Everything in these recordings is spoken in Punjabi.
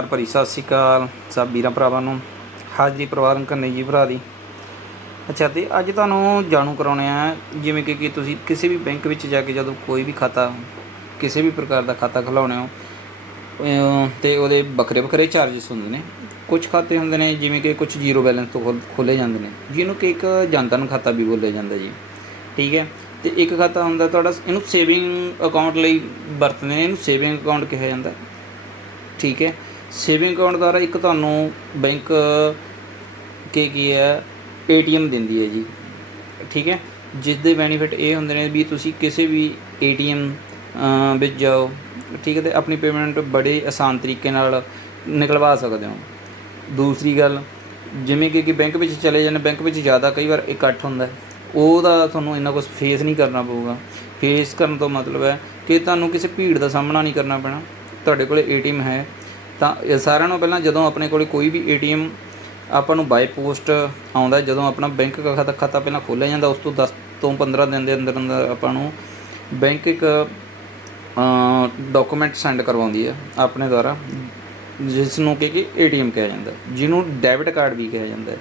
ਪਿਆਰ ਭਰੀ, ਸਤਿ ਸ਼੍ਰੀ ਅਕਾਲ ਸਭ ਵੀਰਾਂ ਭਰਾਵਾਂ ਨੂੰ, ਹਾਜ਼ਰੀ ਪਰਿਵਾਰਨ ਕਰਨੀ ਜੀ ਭਰਾ ਦੀ। ਅੱਛਾ ਤੇ ਅੱਜ ਤੁਹਾਨੂੰ ਜਾਣੂ ਕਰਾਉਣੇ ਆ, ਜਿਵੇਂ ਕਿ ਕਿ ਤੁਸੀਂ ਕਿਸੇ ਵੀ ਬੈਂਕ ਵਿੱਚ ਜਾ ਕੇ ਜਦੋਂ ਕੋਈ ਵੀ ਖਾਤਾ, ਕਿਸੇ ਵੀ ਪ੍ਰਕਾਰ ਦਾ ਖਾਤਾ ਖੁਲਾਉਣੇ ਹੋ, ਅਹ ਤੇ ਉਹਦੇ ਵੱਖਰੇ ਵੱਖਰੇ ਚਾਰजेस ਹੁੰਦੇ ਨੇ। ਕੁਝ ਖਾਤੇ ਹੁੰਦੇ ਨੇ ਜਿਵੇਂ ਕਿ ਕੁਝ ਜ਼ੀਰੋ ਬੈਲੈਂਸ ਤੋਂ ਖੋਲ- ਖੋਲ੍ਹੇ ਜਾਂਦੇ ਨੇ, ਜਿਹਨੂੰ ਕਿ ਇੱਕ ਜਨਤਨ ਖਾਤਾ ਵੀ ਬੋਲਿਆ ਜਾਂਦਾ ਜੀ। ਠੀਕ ਹੈ, ਤੇ ਇੱਕ ਖਾਤਾ ਹੁੰਦਾ ਤੁਹਾਡਾ, ਇਹਨੂੰ ਸੇਵਿੰਗ ਅਕਾਊਂਟ ਲਈ ਵਰਤਦੇ ਨੇ, ਇਹਨੂੰ ਸੇਵਿੰਗ ਅਕਾਊਂਟ ਕਿਹਾ ਜਾਂਦਾ। ਠੀਕ ਹੈ ਸੇਵਿੰਗ ਅਕਾਊਂਟ ਦੁਆਰਾ ਇੱਕ ਤੁਹਾਨੂੰ ਬੈਂਕ, ਕੀ ਕੀ ਹੈ, ਏਟੀਐਮ ਦਿੰਦੀ ਹੈ ਜੀ। ਠੀਕ ਹੈ? ਜਿਸ ਦੇ ਬੈਨੀਫਿਟ ਇਹ ਹੁੰਦੇ ਨੇ ਵੀ ਤੁਸੀਂ ਕਿਸੇ ਵੀ ਏਟੀਐਮ ਵਿੱਚ ਜਾਓ, ਠੀਕ ਹੈ, ਤੇ ਆਪਣੀ ਪੇਮੈਂਟ ਬੜੇ ਆਸਾਨ ਤਰੀਕੇ ਨਾਲ ਨਿਕਲਵਾ ਸਕਦੇ ਹੋ। ਦੂਸਰੀ ਗੱਲ, ਜਿਵੇਂ ਕਿ ਕਿ ਬੈਂਕ ਵਿੱਚ ਚਲੇ ਜਾਂਦੇ, ਬੈਂਕ ਵਿੱਚ ਜ਼ਿਆਦਾ ਕਈ ਵਾਰ ਇਕੱਠ ਹੁੰਦਾ ਹੈ, ਉਹਦਾ ਤੁਹਾਨੂੰ ਇੰਨਾ ਕੁਝ ਫੇਸ ਨਹੀਂ ਕਰਨਾ ਪਊਗਾ। ਫੇਸ ਕਰਨ ਤੋਂ ਮਤਲਬ ਹੈ ਕਿ ਤੁਹਾਨੂੰ ਕਿਸੇ ਭੀੜ ਦਾ ਸਾਹਮਣਾ ਨਹੀਂ ਕਰਨਾ ਪੈਣਾ। ਤੁਹਾਡੇ ਕੋਲੇ ਏਟੀਐਮ ਹੈ ਤਾਂ ਇਹ ਸਾਰਿਆਂ ਨੂੰ ਪਹਿਲਾਂ ਜਦੋਂ ਆਪਣੇ ਕੋਲ ਕੋਈ ਵੀ ਏਟੀਐਮ ਆਪਾਂ ਨੂੰ ਬਾਈ ਪੋਸਟ ਆਉਂਦਾ, ਜਦੋਂ ਆਪਣਾ ਬੈਂਕ ਖਾਤਾ ਖਾਤਾ ਪਹਿਲਾਂ ਖੋਲ੍ਹਿਆ ਜਾਂਦਾ, ਉਸ ਤੋਂ 10 ਤੋਂ 15 ਦਿਨ ਦੇ ਅੰਦਰ ਅੰਦਰ ਆਪਾਂ ਨੂੰ ਬੈਂਕ ਇੱਕ ਡਾਕੂਮੈਂਟ ਸੈਂਡ ਕਰਵਾਉਂਦੀ ਹੈ ਆਪਣੇ ਦੁਆਰਾ ਜਿਸ ਨੂੰ ਕਿ ਕਿ ਏਟੀਐਮ ਕਿਹਾ ਜਾਂਦਾ। ਜਿਹਨੂੰ ਡੈਬਿਟ ਕਾਰਡ ਵੀ ਕਿਹਾ ਜਾਂਦਾ ਹੈ।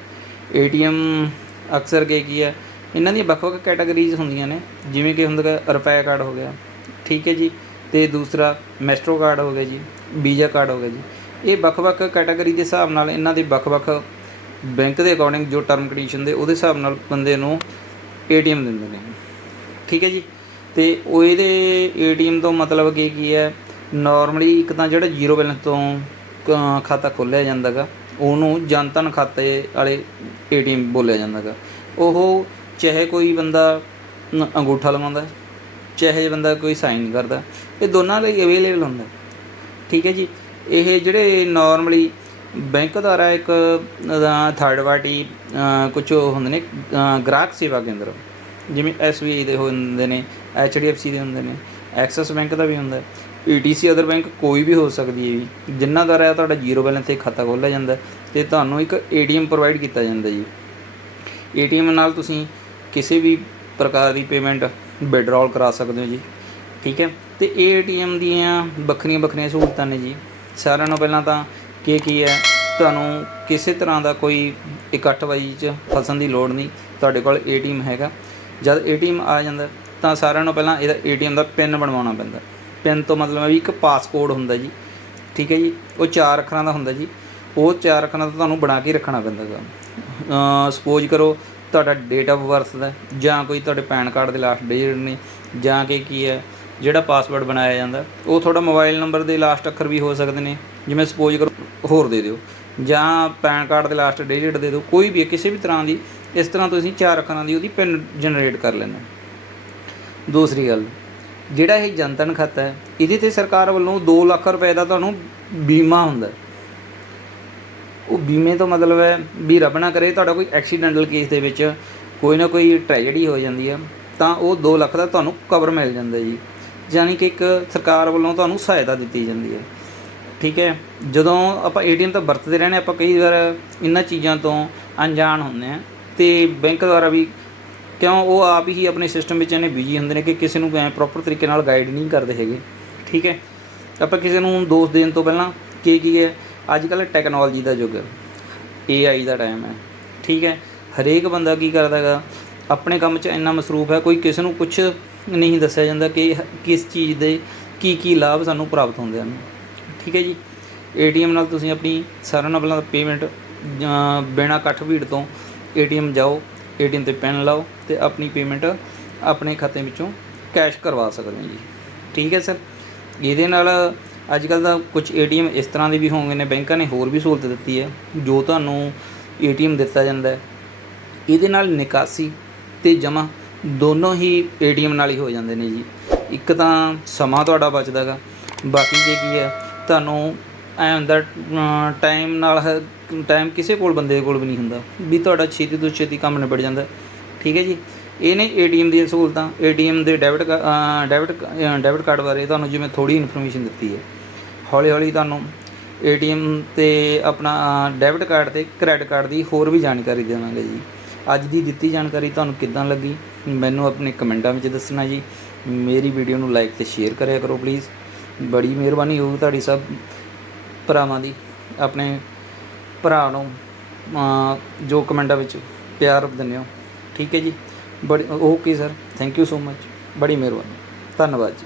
ਏਟੀਐਮ ਅਕਸਰ ਕੀ ਕੀ ਹੈ, ਇਹਨਾਂ ਦੀਆਂ ਵੱਖ-ਵੱਖ ਕੈਟਾਗਰੀਜ਼ ਹੁੰਦੀਆਂ ਨੇ, ਜਿਵੇਂ ਕਿ ਹੁੰਦਾ ਰੁਪਏ ਕਾਰਡ ਹੋ ਗਿਆ, ਠੀਕ ਹੈ ਜੀ, ਤੇ ਦੂਸਰਾ ਮੈਸਟਰੋ ਕਾਰਡ ਹੋ ਗਿਆ ਜੀ, ਵੀਜ਼ਾ ਕਾਰਡ ਹੋ ਗਿਆ ਜੀ। ਇਹ ਵੱਖ-ਵੱਖ ਕੈਟਾਗਰੀ ਦੇ ਹਿਸਾਬ ਨਾਲ ਇਹਨਾਂ ਦੇ ਵੱਖ-ਵੱਖ ਬੈਂਕ ਦੇ ਅਕੋਰਡਿੰਗ ਜੋ ਟਰਮ ਕੰਡੀਸ਼ਨ ਦੇ, ਉਹਦੇ ਹਿਸਾਬ ਨਾਲ ਬੰਦੇ ਨੂੰ ਏਟੀਐਮ ਦਿੰਦੇ ਨੇ। ਠੀਕ ਹੈ ਜੀ? ਤੇ ਉਹ ਇਹਦੇ ਏਟੀਐਮ ਤੋਂ ਮਤਲਬ ਕੀ ਕੀ ਹੈ ਨਾਰਮਲੀ ਇੱਕ ਤਾਂ ਜਿਹੜਾ ਜ਼ੀਰੋ ਬੈਲੈਂਸ ਤੋਂ ਖਾਤਾ ਖੋਲ੍ਹਿਆ ਜਾਂਦਾਗਾ ਉਹਨੂੰ ਜਨਧਨ ਖਾਤੇ ਵਾਲੇ ਏਟੀਐਮ ਬੋਲਿਆ ਜਾਂਦਾਗਾ ਉਹ ਚਾਹੇ ਕੋਈ ਬੰਦਾ ਅੰਗੂਠਾ ਲਵਾਉਂਦਾ, ਚਾਹੇ ਬੰਦਾ ਕੋਈ ਸਾਈਨ ਕਰਦਾ, ਇਹ ਦੋਨਾਂ ਲਈ ਅਵੇਲੇਬਲ ਹੁੰਦਾ। ਠੀਕ ਹੈ ਜੀ? ਇਹ ਜਿਹੜੇ ਨਾਰਮਲੀ ਬੈਂਕ ਦੁਆਰਾ ਇੱਕ ਥਰਡ ਪਾਰਟੀ ਕੁਝ ਹੁੰਦੇ ਨੇ ਗ੍ਰਾਹਕ ਸੇਵਾ ਕੇਂਦਰ। ਜਿਵੇਂ SBI ਦੇ ਹੁੰਦੇ ਨੇ HDFC ਦੇ ਹੁੰਦੇ ਨੇ ਐਕਸਿਸ ਬੈਂਕ ਦਾ ਵੀ ਹੁੰਦਾ ਹੈ। ETC ਅਦਰ ਬੈਂਕ ਕੋਈ ਵੀ ਹੋ ਸਕਦੀ ਹੈ ਜੀ। ਜਿੰਨਾ ਦੁਆਰਾ ਤੁਹਾਡਾ ਜ਼ੀਰੋ ਬੈਲੈਂਸ ਤੇ ਖਾਤਾ ਖੋਲ੍ਹਿਆ ਜਾਂਦਾ ਹੈ ਤੇ ਤੁਹਾਨੂੰ ਇੱਕ ATM ਪ੍ਰੋਵਾਈਡ ਕੀਤਾ ਜਾਂਦਾ ਜੀ। ਏਟੀਐਮ ਨਾਲ ਤੁਸੀਂ ਕਿਸੇ ਵੀ ਪ੍ਰਕਾਰ ਦੀ ਪੇਮੈਂਟ ਵਿਡਰਾਲ ਕਰਾ ਸਕਦੇ ਹੋ ਜੀ। ਠੀਕ ਹੈ? ਤੇ ਇਹ ਏਟੀਐਮ ਦੀਆਂ ਵੱਖਰੀਆਂ ਵੱਖਰੀਆਂ ਸਹੂਲਤਾਂ ਨੇ ਜੀ। ਸਾਰਿਆਂ ਨੂੰ ਪਹਿਲਾਂ ਤਾਂ ਕੀ ਕੀ ਹੈ? ਤੁਹਾਨੂੰ ਕਿਸੇ ਤਰ੍ਹਾਂ ਦਾ ਕੋਈ ਇਕੱਠਵਾਈ 'ਚ ਫਸਣ ਦੀ ਲੋੜ ਨਹੀਂ। ਤੁਹਾਡੇ ਕੋਲ ਏਟੀਐਮ ਹੈਗਾ। ਜਦ ਏਟੀਐਮ ਆ ਜਾਂਦਾ, ਤਾਂ ਸਾਰਿਆਂ ਨੂੰ ਪਹਿਲਾਂ ਇਹਦਾ ਏਟੀਐਮ ਦਾ ਪਿਨ ਬਣਵਾਉਣਾ ਪੈਂਦਾ। ਪਿਨ ਤੋਂ ਮਤਲਬ ਹੈ ਵੀ ਇੱਕ ਪਾਸਕੋਡ ਹੁੰਦਾ ਜੀ। ਠੀਕ ਹੈ ਜੀ? ਉਹ ਚਾਰ ਅੱਖਰਾਂ ਦਾ ਹੁੰਦਾ ਜੀ। ਉਹ ਚਾਰ ਅੱਖਰਾਂ ਦਾ ਤੁਹਾਨੂੰ ਬਣਾ ਕੇ ਰੱਖਣਾ ਪੈਂਦਾ ਗਾ। ਸਪੋਜ਼ ਕਰੋ ਤੁਹਾਡਾ ਡੇਟ ਆਫ ਬਰਥ ਦਾ, ਜਾਂ ਕੋਈ ਤੁਹਾਡੇ ਪੈਨ ਕਾਰਡ ਦੇ ਲਾਸਟ ਡਿਜਿਟ ਨੇ, ਜਾਂ ਕਿ ਕੀ ਹੈ? ਜਿਹੜਾ ਪਾਸਵਰਡ ਬਣਾਇਆ ਜਾਂਦਾ, ਉਹ ਤੁਹਾਡਾ ਮੋਬਾਈਲ ਨੰਬਰ ਦੇ ਲਾਸਟ ਅੱਖਰ ਵੀ ਹੋ ਸਕਦੇ ਨੇ, ਜਿਵੇਂ ਸਪੋਜ਼ ਕਰੋ ਹੋਰ ਦੇ ਦਿਓ, ਜਾਂ ਪੈਨ ਕਾਰਡ ਦੇ ਲਾਸਟ ਡਿਜਿਟ ਦੇ ਦਿਓ, ਕੋਈ ਵੀ ਕਿਸੇ ਵੀ ਤਰ੍ਹਾਂ ਦੀ, ਇਸ ਤਰ੍ਹਾਂ ਤੁਸੀਂ ਚਾਰ ਅੱਖਰਾਂ ਦੀ ਉਹਦੀ ਪਿਨ ਜਨਰੇਟ ਕਰ ਲੈਣਾ ਦੂਸਰੀ ਗੱਲ, ਜਿਹੜਾ ਇਹ ਜਨਤਨ ਖਾਤਾ ਹੈ, ਇਹਦੇ ਤੇ ਸਰਕਾਰ ਵੱਲੋਂ 2 ਲੱਖ ਰੁਪਏ ਦਾ ਤੁਹਾਨੂੰ ਬੀਮਾ ਹੁੰਦਾ ਉਹ ਬੀਮੇ ਤੋਂ ਮਤਲਬ ਹੈ ਵੀ ਰੱਬ ਨਾ ਕਰੇ, ਤੁਹਾਡਾ ਕੋਈ ਐਕਸੀਡੈਂਟਲ ਕੇਸ ਦੇ ਵਿੱਚ ਕੋਈ ਨਾ ਕੋਈ ਟ੍ਰੈਜੇਡੀ ਹੋ ਜਾਂਦੀ ਹੈ, ਤਾਂ ਉਹ 2 ਲੱਖ ਦਾ ਤੁਹਾਨੂੰ ਕਵਰ ਮਿਲ ਜਾਂਦਾ ਜੀ। ਯਾਨੀ ਕਿ ਇੱਕ ਸਰਕਾਰ ਵੱਲੋਂ ਤੁਹਾਨੂੰ ਸਹਾਇਤਾ ਦਿੱਤੀ ਜਾਂਦੀ ਹੈ। ਠੀਕ ਹੈ? ਜਦੋਂ ਆਪਾਂ ਏਟੀਐਮ ਤਾਂ ਵਰਤਦੇ ਰਹਿੰਦੇ ਆਪਾਂ ਕਈ ਵਾਰ ਇਹਨਾਂ ਚੀਜ਼ਾਂ ਤੋਂ ਅਣਜਾਣ ਹੁੰਦੇ ਆ ਤੇ ਬੈਂਕ ਦੁਆਰਾ ਵੀ ਕਿਉਂ ਉਹ ਆਪ ਹੀ ਆਪਣੇ ਸਿਸਟਮ ਵਿੱਚ ਇਹਨੇ ਬਿਜ਼ੀ ਹੁੰਦੇ ਨੇ ਕਿ ਕਿਸੇ ਨੂੰ ਐ ਪ੍ਰੋਪਰ ਤਰੀਕੇ ਨਾਲ ਗਾਈਡ ਨਹੀਂ ਕਰਦੇ ਹੈਗੇ। ਠੀਕ ਹੈ? ਆਪਾਂ ਕਿਸੇ ਨੂੰ ਦੋਸਤ ਦੇਣ ਤੋਂ ਪਹਿਲਾਂ ਕੀ ਕੀ ਹੈ? ਅੱਜ ਕੱਲ੍ਹ ਟੈਕਨੋਲੋਜੀ ਦਾ ਯੁੱਗ ਹੈ। AI ਦਾ ਟਾਈਮ ਹੈ। ਠੀਕ ਹੈ? ਹਰੇਕ ਬੰਦਾ ਕੀ ਕਰਦਾ ਹੈਗਾ? ਆਪਣੇ ਕੰਮ 'ਚ ਇੰਨਾ ਮਸਰੂਫ ਹੈ, ਕੋਈ ਕਿਸੇ ਨੂੰ ਕੁਝ ਨਹੀਂ ਦੱਸਿਆ ਜਾਂਦਾ ਕਿ ਕਿਸ ਚੀਜ਼ ਦੇ ਕੀ ਕੀ ਲਾਭ ਸਾਨੂੰ ਪ੍ਰਾਪਤ ਹੁੰਦੇ ਹਨ। ਠੀਕ ਹੈ ਜੀ। ਏਟੀਐਮ ਨਾਲ ਤੁਸੀਂ ਆਪਣੀ ਸਾਰਿਆਂ ਨਾਲ ਪਹਿਲਾਂ ਪੇਮੈਂਟ ਬਿਨਾਂ ਇਕੱਠ ਭੀੜ ਤੋਂ ਏਟੀਐਮ ਜਾਓ, ਏਟੀਐਮ ਤੇ ਪੈਨ ਲਾਓ ਤੇ ਆਪਣੀ ਪੇਮੈਂਟ ਆਪਣੇ ਖਾਤੇ ਵਿੱਚੋਂ ਕੈਸ਼ ਕਰਵਾ ਸਕਦੇ ਹੋ ਜੀ। ਠੀਕ ਹੈ ਸਰ। ਇਹਦੇ ਨਾਲ ਅੱਜ ਕੱਲ ਦਾ ਕੁਝ ਏਟੀਐਮ ਇਸ ਤਰ੍ਹਾਂ ਦੇ ਵੀ ਹੋਣਗੇ ਨੇ, ਬੈਂਕਾਂ ਨੇ ਹੋਰ ਵੀ ਸਹੂਲਤ ਦਿੱਤੀ ਹੈ, ਜੋ ਤੁਹਾਨੂੰ ਏਟੀਐਮ ਦਿੱਤਾ ਜਾਂਦਾ ਹੈ। ਇਹਦੇ ਨਾਲ ਨਿਕਾਸੀ ਤੇ ਜਮ੍ਹਾਂ ਦੋਨੋਂ ਹੀ ਏਟੀਐਮ ਨਾਲ ਹੀ ਹੋ ਜਾਂਦੇ ਨੇ ਜੀ। ਇੱਕ ਤਾਂ ਸਮਾਂ ਤੁਹਾਡਾ ਬਚਦਾਗਾ, ਬਾਕੀ ਜੇ ਕੀ ਹੈ, ਤੁਹਾਨੂੰ ਐ ਹੁੰਦਾ ਟਾਈਮ ਨਾਲ ਟਾਈਮ ਕਿਸੇ ਕੋਲ, ਬੰਦੇ ਕੋਲ ਵੀ ਨਹੀਂ ਹੁੰਦਾ। ਵੀ ਤੁਹਾਡਾ ਛੇਤੀ ਤੋਂ ਛੇਤੀ ਕੰਮ ਨਿਬੜ ਜਾਂਦਾ। ਠੀਕ ਹੈ ਜੀ? ਇਹ ਨੇ ਏਟੀਐਮ ਦੀਆਂ ਸਹੂਲਤਾਂ। ਏਟੀਐਮ ਦੇ ਡੈਬਿਟ ਡੈਬਿਟ ਡੈਬਿਟ ਕਾਰਡ ਬਾਰੇ ਤੁਹਾਨੂੰ ਜਿਵੇਂ ਥੋੜੀ ਇਨਫੋਰਮੇਸ਼ਨ ਦਿੱਤੀ ਹੈ। ਹੌਲੀ ਹੌਲੀ ਤੁਹਾਨੂੰ ਏਟੀਐਮ ਤੇ ਆਪਣਾ ਡੈਬਿਟ ਕਾਰਡ ਤੇ ਕ੍ਰੈਡਿਟ ਕਾਰਡ ਦੀ ਹੋਰ ਵੀ ਜਾਣਕਾਰੀ ਦੇਵਾਂਗੇ ਜੀ। ਅੱਜ ਦੀ ਦਿੱਤੀ ਜਾਣਕਾਰੀ ਤੁਹਾਨੂੰ ਕਿੱਦਾਂ ਲੱਗੀ? ਮੈਨੂੰ ਆਪਣੇ ਕਮੈਂਟਾਂ ਵਿੱਚ ਦੱਸਣਾ ਜੀ। ਮੇਰੀ ਵੀਡੀਓ ਨੂੰ ਲਾਈਕ ਤੇ ਸ਼ੇਅਰ ਕਰਿਆ ਕਰੋ ਪਲੀਜ਼ ਬੜੀ ਮਿਹਰਬਾਨੀ ਹੋਊ ਤੁਹਾਡੀ ਸਭ ਭਰਾਵਾਂ ਦੀ। ਆਪਣੇ ਭਰਾ ਨੂੰ ਜੋ ਕਮੈਂਟਾਂ ਵਿੱਚ ਪਿਆਰ ਦਿੰਦੇ ਹੋ। ਠੀਕ ਹੈ ਜੀ। ਬੜੀ, okay sir thank you so much ਬੜੀ ਮਿਹਰਬਾਨੀ। ਧੰਨਵਾਦ ਜੀ।